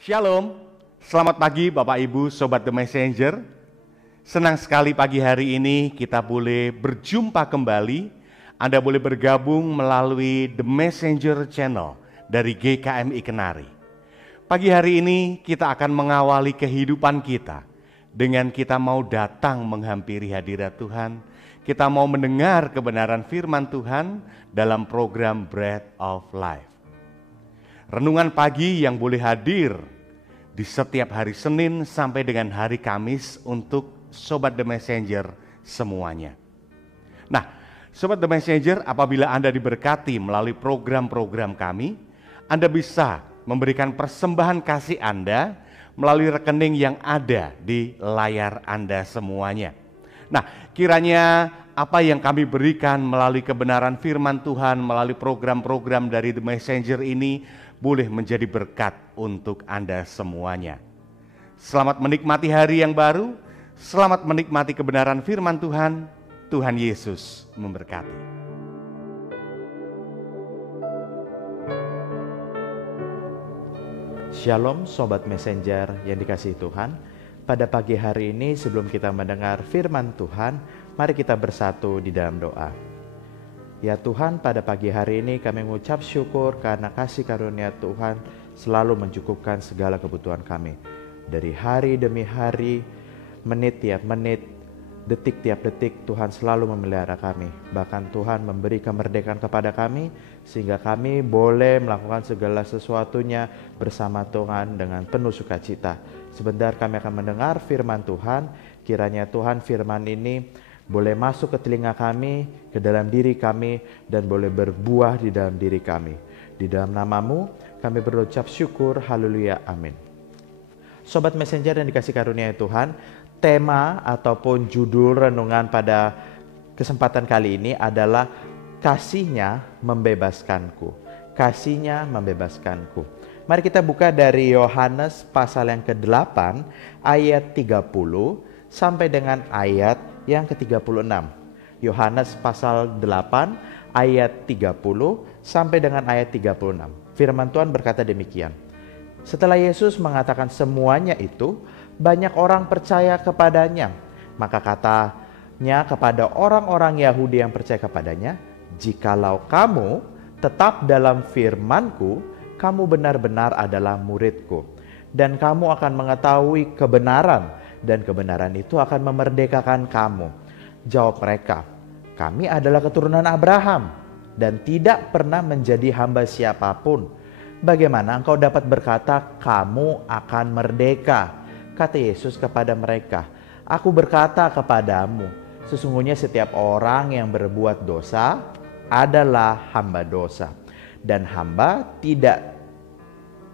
Shalom, selamat pagi Bapak Ibu Sobat The Messenger. Senang sekali pagi hari ini kita boleh berjumpa kembali. Anda boleh bergabung melalui The Messenger Channel dari GKMI Kenari. Pagi hari ini kita akan mengawali kehidupan kita dengan kita mau datang menghampiri hadirat Tuhan. Kita mau mendengar kebenaran firman Tuhan dalam program Bread of Life. Renungan pagi yang boleh hadir di setiap hari Senin sampai dengan hari Kamis untuk Sobat The Messenger semuanya. Nah, Sobat The Messenger, apabila Anda diberkati melalui program-program kami, Anda bisa memberikan persembahan kasih Anda melalui rekening yang ada di layar Anda semuanya. Nah, kiranya apa yang kami berikan melalui kebenaran firman Tuhan, melalui program-program dari The Messenger ini boleh menjadi berkat untuk Anda semuanya. Selamat menikmati hari yang baru, selamat menikmati kebenaran firman Tuhan. Tuhan Yesus memberkati. Shalom Sobat Messenger yang dikasihi Tuhan. Pada pagi hari ini sebelum kita mendengar firman Tuhan, mari kita bersatu di dalam doa. Ya Tuhan, pada pagi hari ini kami mengucap syukur karena kasih karunia Tuhan selalu mencukupkan segala kebutuhan kami. Dari hari demi hari, menit tiap menit, detik tiap detik, Tuhan selalu memelihara kami. Bahkan Tuhan memberi kemerdekaan kepada kami, sehingga kami boleh melakukan segala sesuatunya bersama Tuhan dengan penuh sukacita. Sebentar kami akan mendengar firman Tuhan, kiranya Tuhan firman ini boleh masuk ke telinga kami, ke dalam diri kami, dan boleh berbuah di dalam diri kami. Di dalam nama-Mu kami berucap syukur, haleluya, amin. Sobat Messenger yang dikasih karunia Tuhan, tema ataupun judul renungan pada kesempatan kali ini adalah kasihnya membebaskanku. Kasihnya membebaskanku. Mari kita buka dari Yohanes pasal yang ke-8 ayat 30 sampai dengan ayat yang ke-36. Yohanes pasal 8 ayat 30 sampai dengan ayat 36. Firman Tuhan berkata demikian. Setelah Yesus mengatakan semuanya itu, banyak orang percaya kepadanya. Maka katanya kepada orang-orang Yahudi yang percaya kepadanya, "Jikalau kamu tetap dalam firman-Ku, kamu benar-benar adalah murid-Ku, dan kamu akan mengetahui kebenaran, dan kebenaran itu akan memerdekakan kamu." Jawab mereka, "Kami adalah keturunan Abraham dan tidak pernah menjadi hamba siapapun. Bagaimana engkau dapat berkata kamu akan merdeka?" Kata Yesus kepada mereka, "Aku berkata kepadamu, sesungguhnya setiap orang yang berbuat dosa adalah hamba dosa. Dan hamba tidak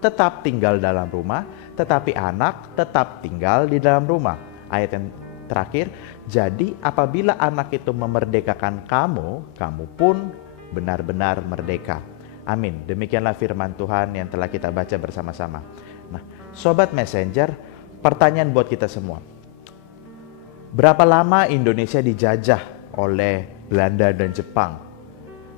tetap tinggal dalam rumah, tetapi anak tetap tinggal di dalam rumah." Ayat yang terakhir, "Jadi apabila anak itu memerdekakan kamu, kamu pun benar-benar merdeka." Amin. Demikianlah firman Tuhan yang telah kita baca bersama-sama. Nah, Sobat Messenger, pertanyaan buat kita semua. Berapa lama Indonesia dijajah oleh Belanda dan Jepang?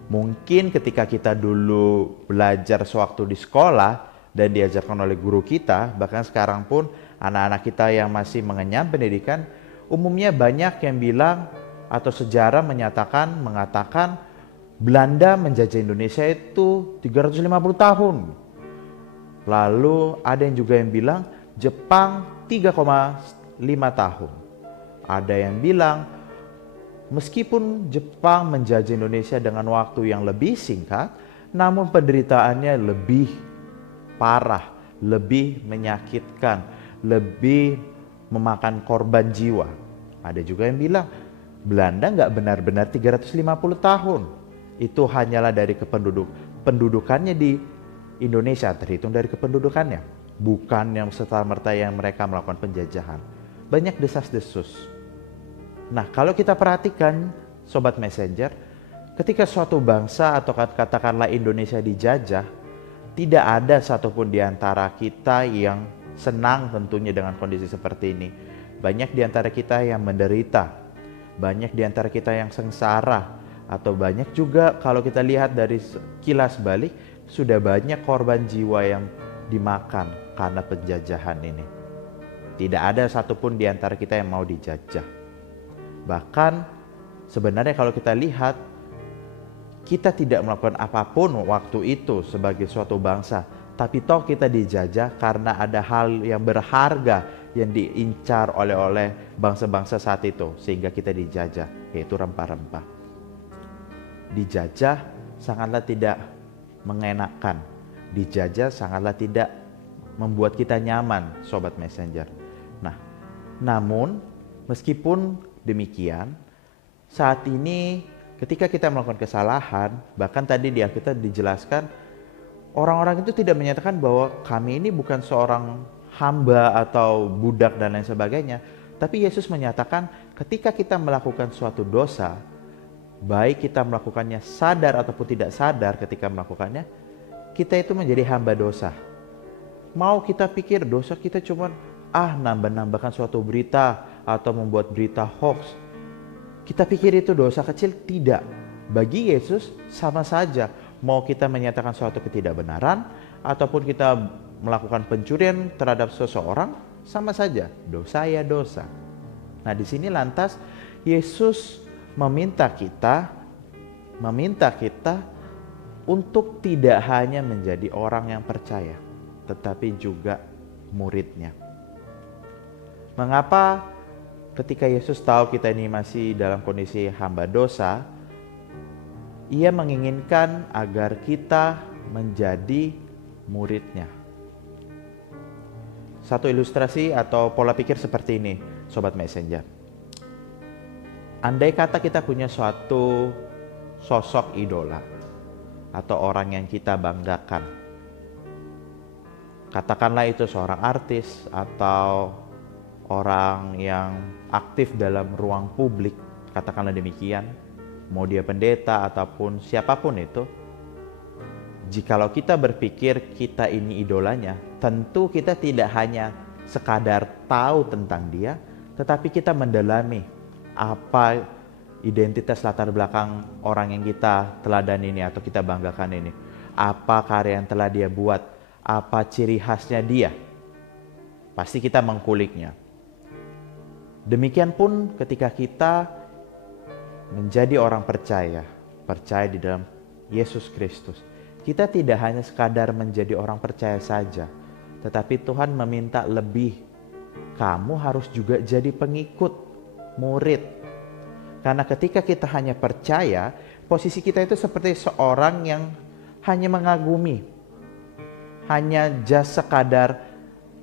Mungkin ketika kita dulu belajar sewaktu di sekolah dan diajarkan oleh guru kita, bahkan sekarang pun anak-anak kita yang masih mengenyam pendidikan, umumnya banyak yang bilang atau sejarah mengatakan Belanda menjajah Indonesia itu 350 tahun. Lalu ada yang juga yang bilang Jepang 3,5 tahun. Ada yang bilang meskipun Jepang menjajah Indonesia dengan waktu yang lebih singkat, namun penderitaannya lebih parah, lebih menyakitkan, lebih memakan korban jiwa. Ada juga yang bilang Belanda nggak benar-benar 350 tahun. Itu hanyalah dari pendudukannya di Indonesia, terhitung dari kependudukannya. Bukan yang serta-merta yang mereka melakukan penjajahan. Banyak desas-desus. Nah, kalau kita perhatikan Sobat Messenger, ketika suatu bangsa atau katakanlah Indonesia dijajah, tidak ada satupun di antara kita yang senang tentunya dengan kondisi seperti ini. Banyak di antara kita yang menderita, banyak di antara kita yang sengsara, atau banyak juga kalau kita lihat dari kilas balik, sudah banyak korban jiwa yang dimakan karena penjajahan ini. Tidak ada satupun di antara kita yang mau dijajah. Bahkan sebenarnya kalau kita lihat, kita tidak melakukan apapun waktu itu sebagai suatu bangsa, tapi toh kita dijajah karena ada hal yang berharga yang diincar oleh bangsa-bangsa saat itu, sehingga kita dijajah, yaitu rempah-rempah. Dijajah sangatlah tidak mengenakan, dijajah sangatlah tidak membuat kita nyaman, Sobat Messenger. Nah, namun meskipun demikian, saat ini ketika kita melakukan kesalahan, bahkan tadi di Alkitab dijelaskan, orang-orang itu tidak menyatakan bahwa kami ini bukan seorang hamba atau budak dan lain sebagainya. Tapi Yesus menyatakan ketika kita melakukan suatu dosa, baik kita melakukannya sadar ataupun tidak sadar ketika melakukannya, kita itu menjadi hamba dosa. Mau kita pikir dosa kita cuma nambah-nambahkan suatu berita atau membuat berita hoax, kita pikir itu dosa kecil. Tidak. Bagi Yesus sama saja. Mau kita menyatakan suatu ketidakbenaran ataupun kita melakukan pencurian terhadap seseorang, sama saja. Dosa ya dosa. Nah, di sini lantas Yesus meminta kita untuk tidak hanya menjadi orang yang percaya, tetapi juga muridnya. Mengapa ketika Yesus tahu kita ini masih dalam kondisi hamba dosa, Ia menginginkan agar kita menjadi muridnya. Satu ilustrasi atau pola pikir seperti ini, Sobat Messenger. Andai kata kita punya suatu sosok idola atau orang yang kita banggakan. Katakanlah itu seorang artis atau orang yang aktif dalam ruang publik, katakanlah demikian, mau dia pendeta ataupun siapapun itu. Jikalau kita berpikir kita ini idolanya, tentu kita tidak hanya sekadar tahu tentang dia, tetapi kita mendalami apa identitas latar belakang orang yang kita teladan ini atau kita banggakan ini. Apa karya yang telah dia buat, apa ciri khasnya dia. Pasti kita mengkuliknya. Demikian pun ketika kita menjadi orang percaya di dalam Yesus Kristus. Kita tidak hanya sekadar menjadi orang percaya saja, tetapi Tuhan meminta lebih. Kamu harus juga jadi pengikut, murid. Karena ketika kita hanya percaya, posisi kita itu seperti seorang yang hanya mengagumi. Hanya just sekadar,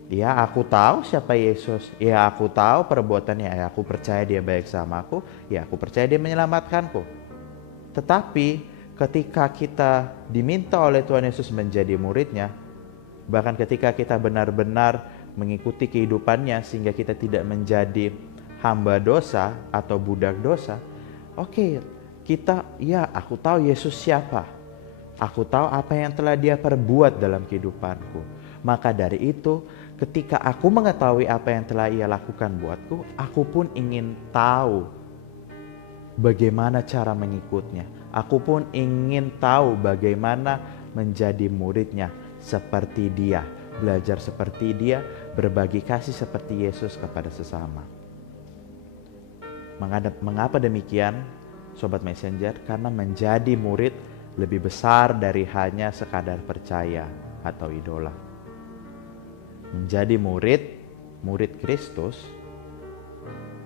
ya aku tahu siapa Yesus, ya aku tahu perbuatannya, ya aku percaya dia baik sama aku, ya aku percaya dia menyelamatkanku. Tetapi ketika kita diminta oleh Tuhan Yesus menjadi muridnya, bahkan ketika kita benar-benar mengikuti kehidupannya sehingga kita tidak menjadi hamba dosa atau budak dosa, aku tahu Yesus siapa, aku tahu apa yang telah dia perbuat dalam kehidupanku. Maka dari itu, ketika aku mengetahui apa yang telah ia lakukan buatku, aku pun ingin tahu bagaimana cara mengikutnya. Aku pun ingin tahu bagaimana menjadi muridnya seperti dia, belajar seperti dia, berbagi kasih seperti Yesus kepada sesama. Mengapa demikian, Sobat Messenger? Karena menjadi murid lebih besar dari hanya sekadar percaya atau idola. Menjadi murid Kristus,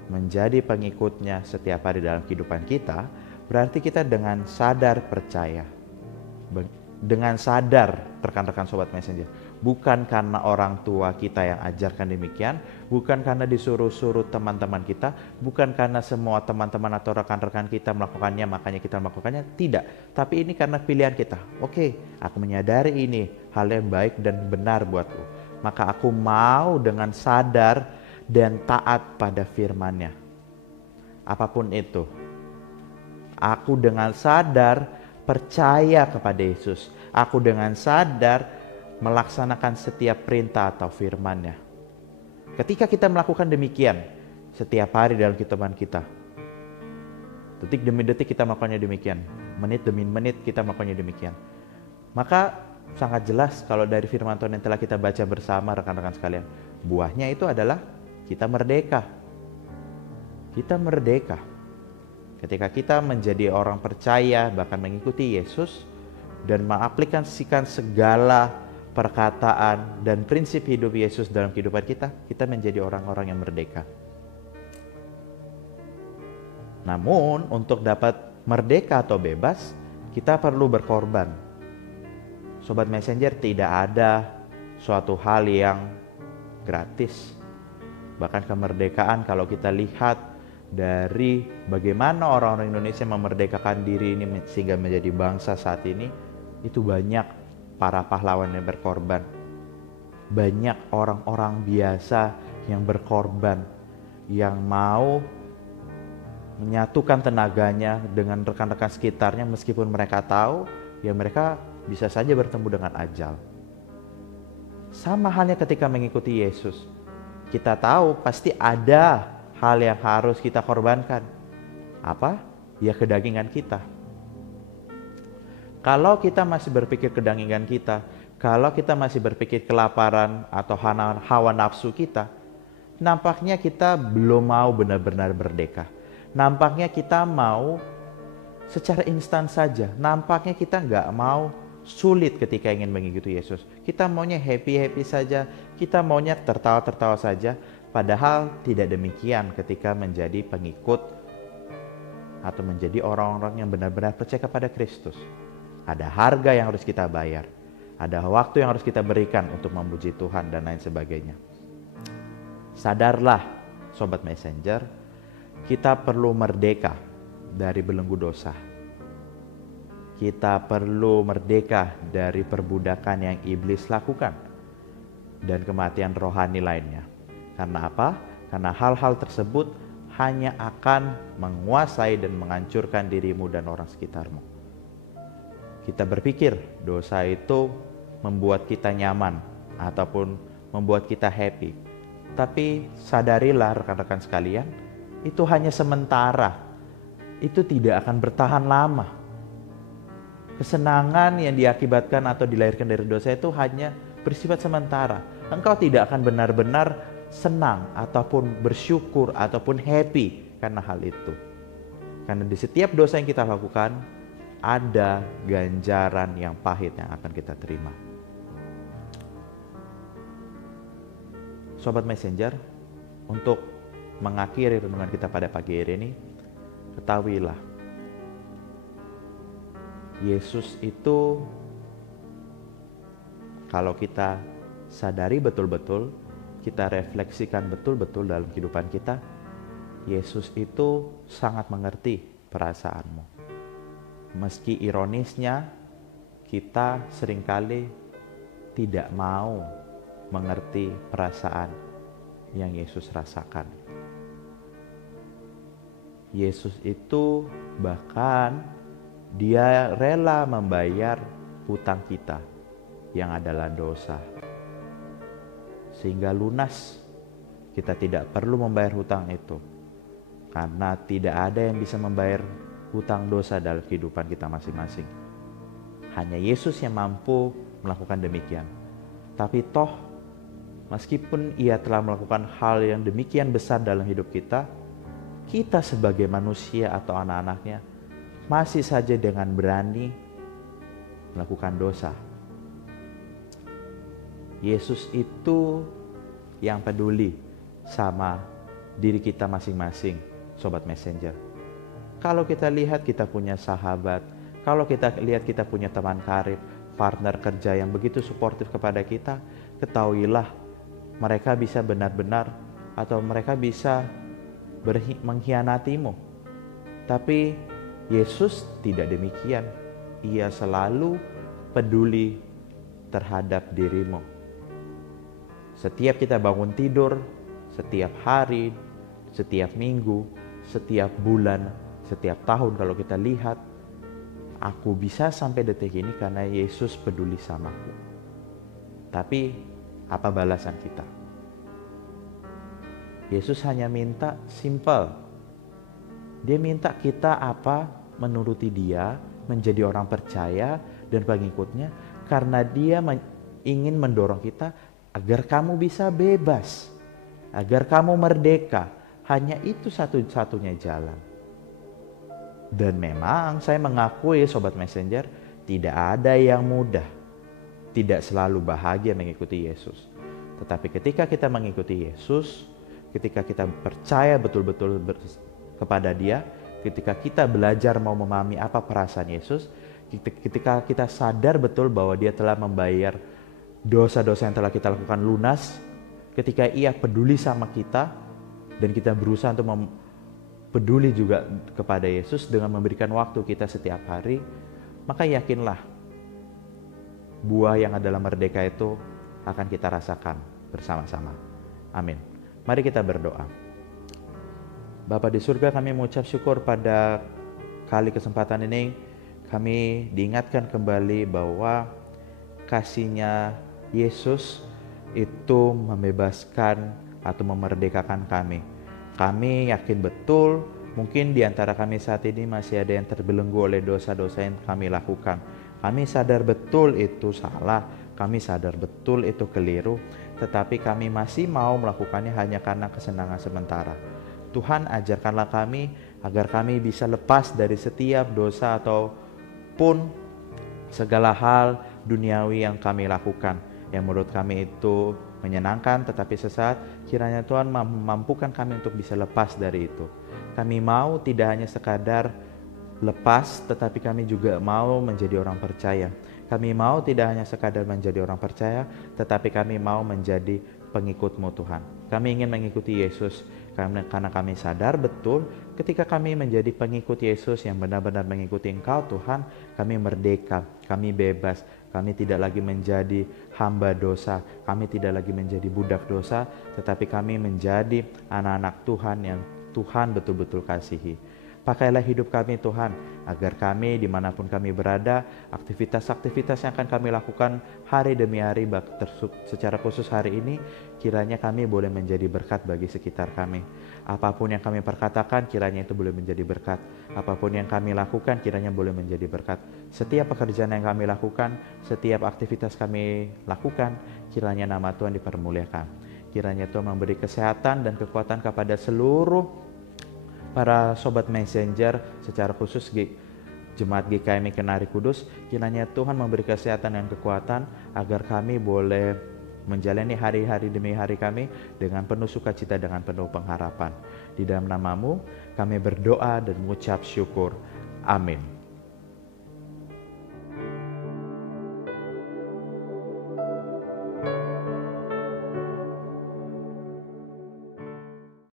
menjadi pengikutnya setiap hari dalam kehidupan kita, berarti kita dengan sadar percaya. Dengan sadar, rekan-rekan Sobat Messenger. Bukan karena orang tua kita yang ajarkan demikian, bukan karena disuruh-suruh teman-teman kita, bukan karena semua teman-teman atau rekan-rekan kita melakukannya, makanya kita melakukannya. Tidak, tapi ini karena pilihan kita. Aku menyadari ini hal yang baik dan benar buatku. Maka aku mau dengan sadar dan taat pada firman-Nya. Apapun itu. Aku dengan sadar percaya kepada Yesus. Aku dengan sadar melaksanakan setiap perintah atau firman-Nya. Ketika kita melakukan demikian setiap hari dalam kehidupan kita, detik demi detik kita melakukannya demikian, menit demi menit kita melakukannya demikian, maka sangat jelas kalau dari firman Tuhan yang telah kita baca bersama rekan-rekan sekalian. Buahnya itu adalah kita merdeka. Kita merdeka. Ketika kita menjadi orang percaya, bahkan mengikuti Yesus, dan mengaplikasikan segala perkataan dan prinsip hidup Yesus dalam kehidupan kita, kita menjadi orang-orang yang merdeka. Namun, untuk dapat merdeka atau bebas, kita perlu berkorban. Sobat Messenger, tidak ada suatu hal yang gratis. Bahkan kemerdekaan kalau kita lihat dari bagaimana orang-orang Indonesia memerdekakan diri ini sehingga menjadi bangsa saat ini, itu banyak para pahlawan yang berkorban. Banyak orang-orang biasa yang berkorban, yang mau menyatukan tenaganya dengan rekan-rekan sekitarnya meskipun mereka tahu ya mereka bisa saja bertemu dengan ajal. Sama halnya ketika mengikuti Yesus. Kita tahu pasti ada hal yang harus kita korbankan. Apa? Ya kedagingan kita. Kalau kita masih berpikir kedagingan kita, kalau kita masih berpikir kelaparan atau hawa nafsu kita, nampaknya kita belum mau benar-benar merdeka. Nampaknya kita mau secara instan saja. Nampaknya kita nggak mau sulit ketika ingin mengikuti Yesus. Kita maunya happy-happy saja. Kita maunya tertawa-tertawa saja. Padahal tidak demikian ketika menjadi pengikut atau menjadi orang-orang yang benar-benar percaya kepada Kristus. Ada harga yang harus kita bayar. Ada waktu yang harus kita berikan untuk memuji Tuhan dan lain sebagainya. Sadarlah, Sobat Messenger, kita perlu merdeka dari belenggu dosa. Kita perlu merdeka dari perbudakan yang iblis lakukan dan kematian rohani lainnya. Karena apa? Karena hal-hal tersebut hanya akan menguasai dan menghancurkan dirimu dan orang sekitarmu. Kita berpikir dosa itu membuat kita nyaman ataupun membuat kita happy. Tapi sadarilah rekan-rekan sekalian, itu hanya sementara. Itu tidak akan bertahan lama. Kesenangan yang diakibatkan atau dilahirkan dari dosa itu hanya bersifat sementara. Engkau tidak akan benar-benar senang ataupun bersyukur ataupun happy karena hal itu. Karena di setiap dosa yang kita lakukan ada ganjaran yang pahit yang akan kita terima. Sobat Messenger, untuk mengakhiri renungan kita pada pagi hari ini, ketahuilah, Yesus itu kalau kita sadari betul-betul, kita refleksikan betul-betul dalam kehidupan kita, Yesus itu sangat mengerti perasaanmu. Meski ironisnya, kita seringkali tidak mau mengerti perasaan yang Yesus rasakan. Yesus itu bahkan dia rela membayar hutang kita yang adalah dosa. Sehingga lunas, kita tidak perlu membayar hutang itu. Karena tidak ada yang bisa membayar hutang dosa dalam kehidupan kita masing-masing. Hanya Yesus yang mampu melakukan demikian. Tapi toh, meskipun ia telah melakukan hal yang demikian besar dalam hidup kita, kita sebagai manusia atau anak-anaknya masih saja dengan berani melakukan dosa. Yesus itu yang peduli sama diri kita masing-masing, Sobat Messenger. Kalau kita lihat kita punya sahabat, kalau kita lihat kita punya teman karib, partner kerja yang begitu suportif kepada kita, ketahuilah mereka bisa benar-benar atau mereka bisa mengkhianatimu. Tapi Yesus tidak demikian. Ia selalu peduli terhadap dirimu. Setiap kita bangun tidur, setiap hari, setiap minggu, setiap bulan, setiap tahun kalau kita lihat, aku bisa sampai detik ini karena Yesus peduli samaku. Tapi apa balasan kita? Yesus hanya minta simple. Dia minta kita apa? Menuruti dia, menjadi orang percaya dan pengikutnya. karena dia ingin mendorong kita agar kamu bisa bebas, agar kamu merdeka. Hanya itu satu-satunya jalan. Dan memang saya mengakui Sobat Messenger, tidak ada yang mudah, tidak selalu bahagia mengikuti Yesus. Tetapi ketika kita mengikuti Yesus, ketika kita percaya betul-betul kepada Dia, ketika kita belajar mau memahami apa perasaan Yesus, ketika kita sadar betul bahwa Dia telah membayar dosa-dosa yang telah kita lakukan lunas, ketika Ia peduli sama kita dan kita berusaha untuk peduli juga kepada Yesus dengan memberikan waktu kita setiap hari, maka yakinlah buah yang adalah merdeka itu akan kita rasakan bersama-sama. Amin. Mari kita berdoa. Bapa di surga, kami mengucap syukur pada kali kesempatan ini. Kami diingatkan kembali bahwa kasih-Nya Yesus itu membebaskan atau memerdekakan kami. Kami yakin betul mungkin di antara kami saat ini masih ada yang terbelenggu oleh dosa-dosa yang kami lakukan. Kami sadar betul itu salah, kami sadar betul itu keliru, tetapi kami masih mau melakukannya hanya karena kesenangan sementara. Tuhan, ajarkanlah kami agar kami bisa lepas dari setiap dosa ataupun segala hal duniawi yang kami lakukan, yang menurut kami itu menyenangkan tetapi sesat. Kiranya Tuhan mampukan kami untuk bisa lepas dari itu. Kami mau tidak hanya sekadar lepas, tetapi kami juga mau menjadi orang percaya. Kami mau tidak hanya sekadar menjadi orang percaya, tetapi kami mau menjadi pengikut-Mu Tuhan. Kami ingin mengikuti Yesus karena kami sadar betul ketika kami menjadi pengikut Yesus yang benar-benar mengikuti Engkau Tuhan, kami merdeka, kami bebas, kami tidak lagi menjadi hamba dosa, kami tidak lagi menjadi budak dosa, tetapi kami menjadi anak-anak Tuhan yang Tuhan betul-betul kasihi. Pakailah hidup kami Tuhan, agar kami dimanapun kami berada, aktivitas-aktivitas yang akan kami lakukan hari demi hari, secara khusus hari ini, kiranya kami boleh menjadi berkat bagi sekitar kami. Apapun yang kami perkatakan, kiranya itu boleh menjadi berkat. Apapun yang kami lakukan, kiranya boleh menjadi berkat. Setiap pekerjaan yang kami lakukan, setiap aktivitas kami lakukan, kiranya nama Tuhan dipermuliakan. Kiranya Tuhan memberi kesehatan dan kekuatan kepada seluruh para Sobat Messenger, secara khusus Jemaat GKMI Kenari Kudus. Kiranya Tuhan memberi kesehatan dan kekuatan agar kami boleh menjalani hari-hari demi hari kami dengan penuh sukacita, dengan penuh pengharapan. Di dalam nama-Mu kami berdoa dan mengucap syukur. Amin.